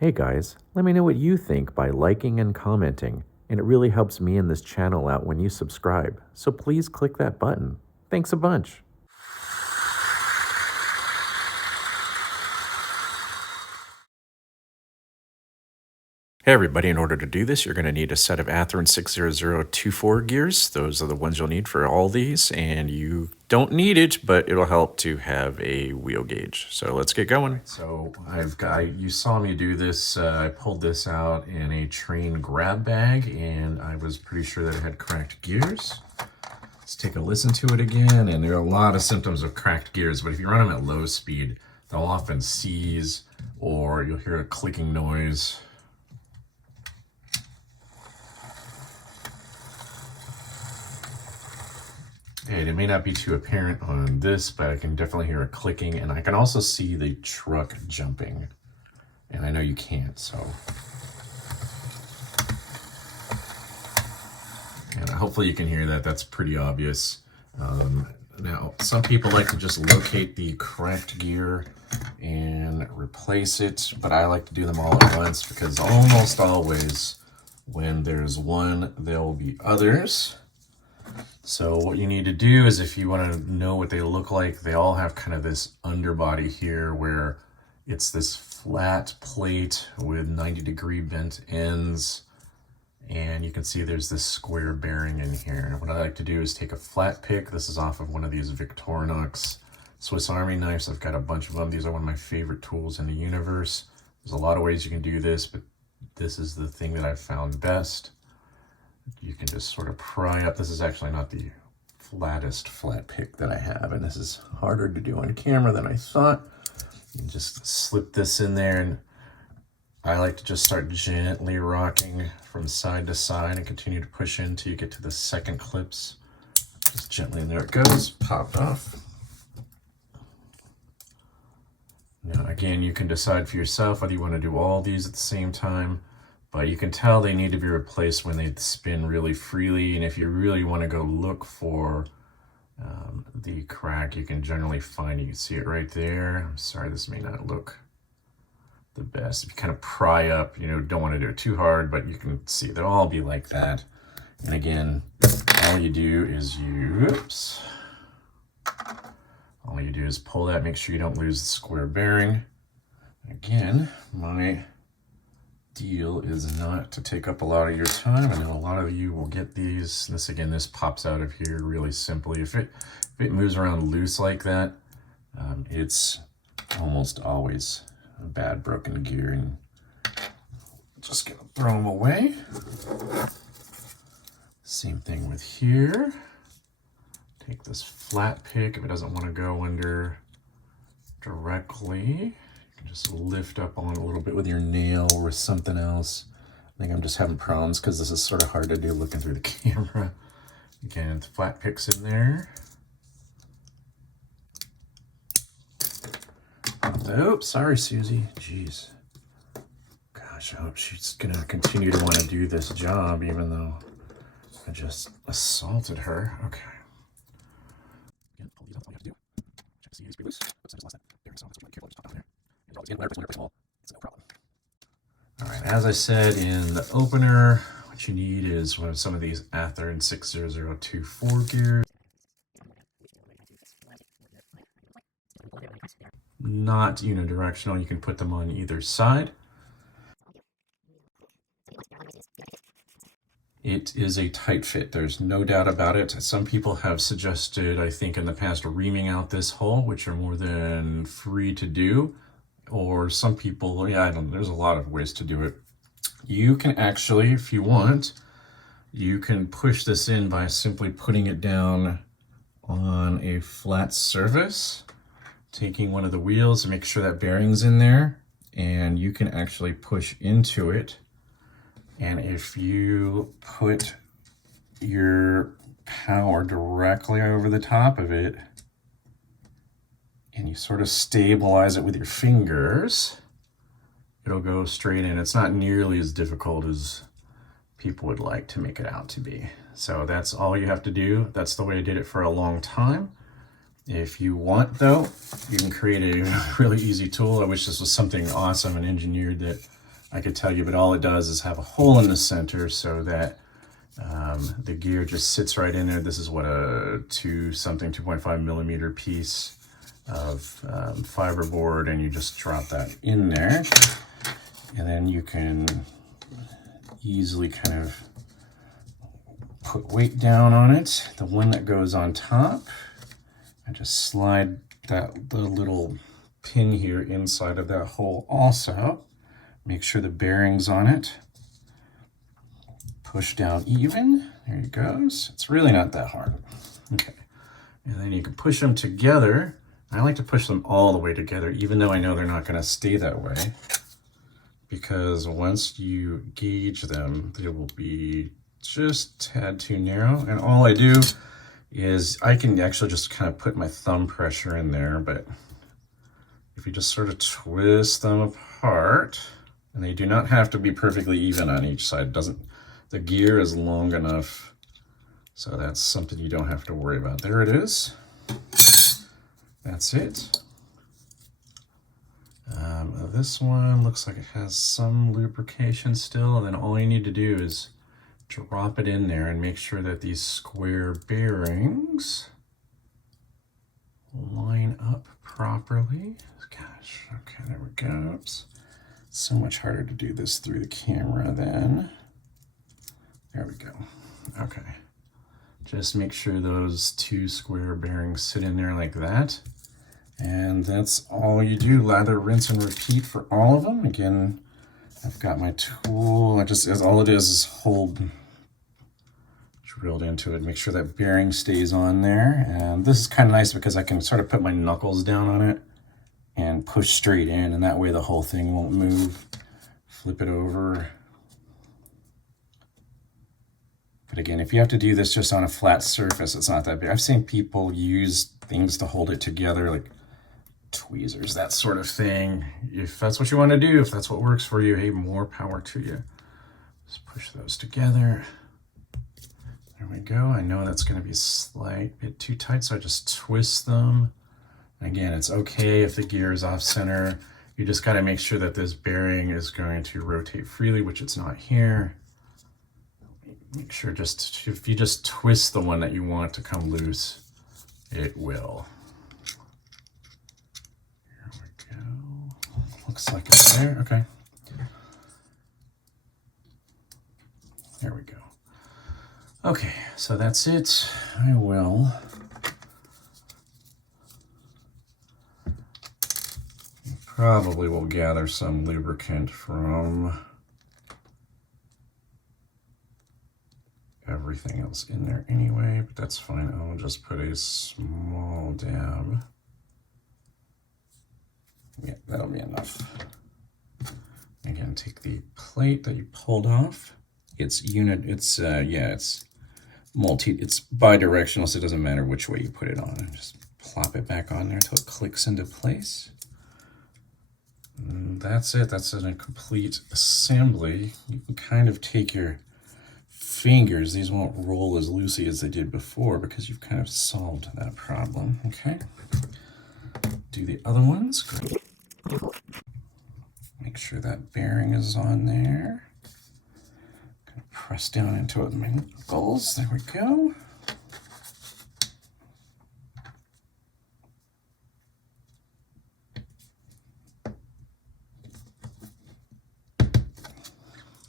Hey guys, let me know what you think by liking and commenting, and it really helps me and this channel out when you subscribe, so please click that button. Thanks a bunch. Hey everybody, in order to do this, you're going to need a set of Athearn 60024 gears. Those are the ones you'll need for all these, and you don't need it, but it'll help to have a wheel gauge. So let's get going. So you saw me do this. I pulled this out in a train grab bag, and I was pretty sure that it had cracked gears. Let's take a listen to it again, and there are a lot of symptoms of cracked gears, but if you run them at low speed, they'll often seize, or you'll hear a clicking noise. And it may not be too apparent on this, but I can definitely hear a clicking, and I can also see the truck jumping. And I know you can't, so. And hopefully you can hear that. That's pretty obvious. Now, some people like to just locate the cracked gear and replace it, but I like to do them all at once because almost always when there's one, there will be others. So what you need to do is, if you want to know what they look like, they all have kind of this underbody here where it's this flat plate with 90-degree bent ends. And you can see there's this square bearing in here. And what I like to do is take a flat pick. This is off of one of these Victorinox Swiss Army knives. I've got a bunch of them. These are one of my favorite tools in the universe. There's a lot of ways you can do this, but this is the thing that I've found best. You can just sort of pry up. This is actually not the flattest flat pick that I have, and this is harder to do on camera than I thought. You can just slip this in there, and I like to just start gently rocking from side to side and continue to push in until you get to the second clips. Just gently, and there it goes, popped off. Now again, you can decide for yourself whether you want to do all these at the same time. But you can tell they need to be replaced when they spin really freely. And if you really want to go look for the crack, you can generally find, you can see it right there. I'm sorry, this may not look the best. If you kind of pry up, don't want to do it too hard, but you can see they'll all be like that. And again, all you do is pull that, make sure you don't lose the square bearing. Again, my deal is not to take up a lot of your time. I know a lot of you will get these. This pops out of here really simply. If it moves around loose like that, it's almost always a bad broken gear, and just gonna throw them away. Same thing with here. Take this flat pick if it doesn't want to go under directly. Just lift up on it a little bit with your nail or something else. I think I'm just having problems because this is sort of hard to do looking through the camera. Again, the flat pick's in there. Oops, sorry, Susie. Jeez. Gosh, I hope she's gonna continue to want to do this job even though I just assaulted her. Okay. Again, pull these up, all you have to do. Check to see these pretty loose. Oops, I just lost that. There we go, so I'm careful, just pop out there. Whenever it's small, it's no problem. All right, as I said in the opener, what you need is some of these Athearn 60024 gears. Not unidirectional, you can put them on either side. It is a tight fit, there's no doubt about it. Some people have suggested, I think in the past, reaming out this hole, which are more than free to do. Or some people, there's a lot of ways to do it. You can actually, if you want, you can push this in by simply putting it down on a flat surface, taking one of the wheels and make sure that bearing's in there, and you can actually push into it. And if you put your power directly over the top of it, and you sort of stabilize it with your fingers, it'll go straight in. It's not nearly as difficult as people would like to make it out to be. So that's all you have to do. That's the way I did it for a long time. If you want, though, you can create a really easy tool. I wish this was something awesome and engineered that I could tell you, but all it does is have a hole in the center so that the gear just sits right in there. This is what, a 2.5 millimeter piece of fiberboard, and you just drop that in there, and then you can easily kind of put weight down on it. The one that goes on top, I just slide the little pin here inside of that hole also. Make sure the bearing's on it. Push down even. There it goes. It's really not that hard. Okay. And then you can push them together. I like to push them all the way together, even though I know they're not going to stay that way. Because once you gauge them, they will be just a tad too narrow. And all I do is I can actually just kind of put my thumb pressure in there, but if you just sort of twist them apart, and they do not have to be perfectly even on each side. The gear is long enough, so that's something you don't have to worry about. There it is. That's it. This one looks like it has some lubrication still, and then all you need to do is drop it in there and make sure that these square bearings line up properly. Gosh, okay, there we go. Oops. So much harder to do this through the camera then. There we go. Okay. Just make sure those 2 square bearings sit in there like that. And that's all you do. Lather, rinse, and repeat for all of them. Again, I've got my tool. All it is hold drilled into it. Make sure that bearing stays on there. And this is kind of nice because I can sort of put my knuckles down on it and push straight in, and that way the whole thing won't move. Flip it over. But again, if you have to do this just on a flat surface, it's not that big. I've seen people use things to hold it together, like tweezers, that sort of thing. If that's what you want to do, if that's what works for you, hey, more power to you. Just push those together. There we go. I know that's going to be a slight bit too tight, so I just twist them. Again, it's okay if the gear is off center. You just got to make sure that this bearing is going to rotate freely, which it's not here. Make sure if you just twist the one that you want to come loose, it will. Here we go. Looks like it's there. Okay. There we go. Okay, so that's it. I will probably will gather some lubricant from everything else in there anyway, but that's fine. I'll just put a small dab. Yeah, that'll be enough. Again, take the plate that you pulled off. It's bidirectional, so it doesn't matter which way you put it on. Just plop it back on there until it clicks into place. And that's it. That's a complete assembly. You can kind of take your fingers. These won't roll as loosely as they did before because you've kind of solved that problem. Okay. Do the other ones. Make sure that bearing is on there. Kind of press down into it with my knuckles. There we go.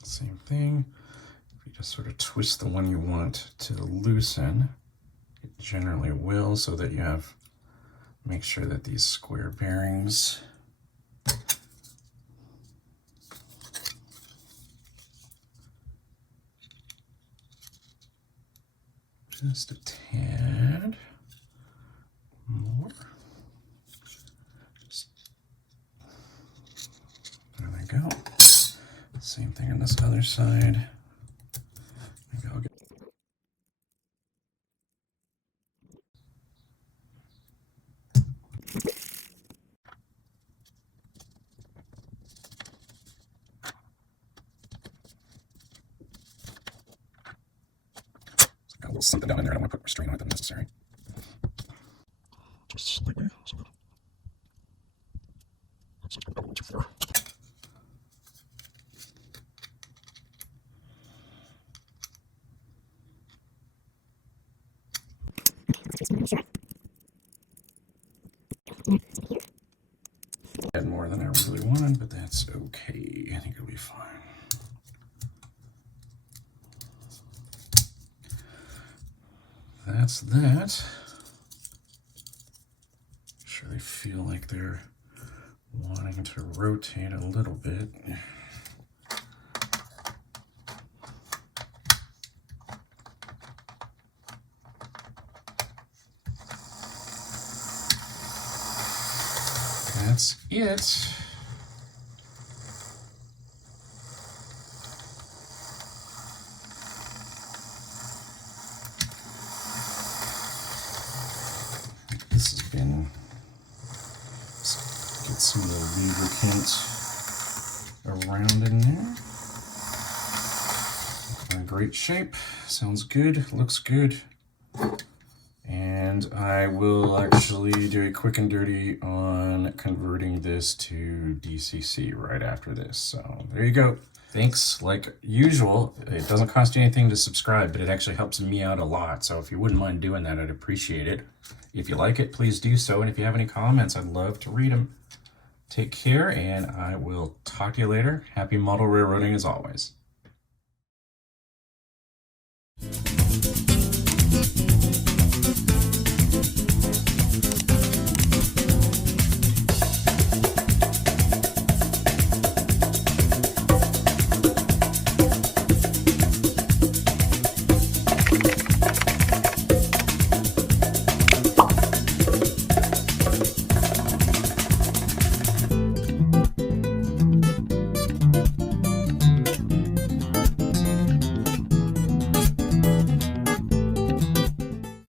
Same thing. If you just sort of twist the one you want to loosen, it generally will, so that you have, make sure that these square bearings just a tad more. There we go. Same thing on this other side. Maybe I'll get got a little something down in there. I don't want to put restraint on it unnecessary. Just slightly. So that's just a little too far. Had more than I really wanted, but that's okay. I think it'll be fine. That's that. Sure, they feel like they're wanting to rotate a little bit. That's it. This has been, let's get some of the lubricant around in there. In great shape, sounds good, looks good. And I will actually do a quick and dirty on converting this to DCC right after this. So there you go. Thanks. Like usual, it doesn't cost you anything to subscribe, but it actually helps me out a lot. So if you wouldn't mind doing that, I'd appreciate it. If you like it, please do so. And if you have any comments, I'd love to read them. Take care, and I will talk to you later. Happy model railroading as always.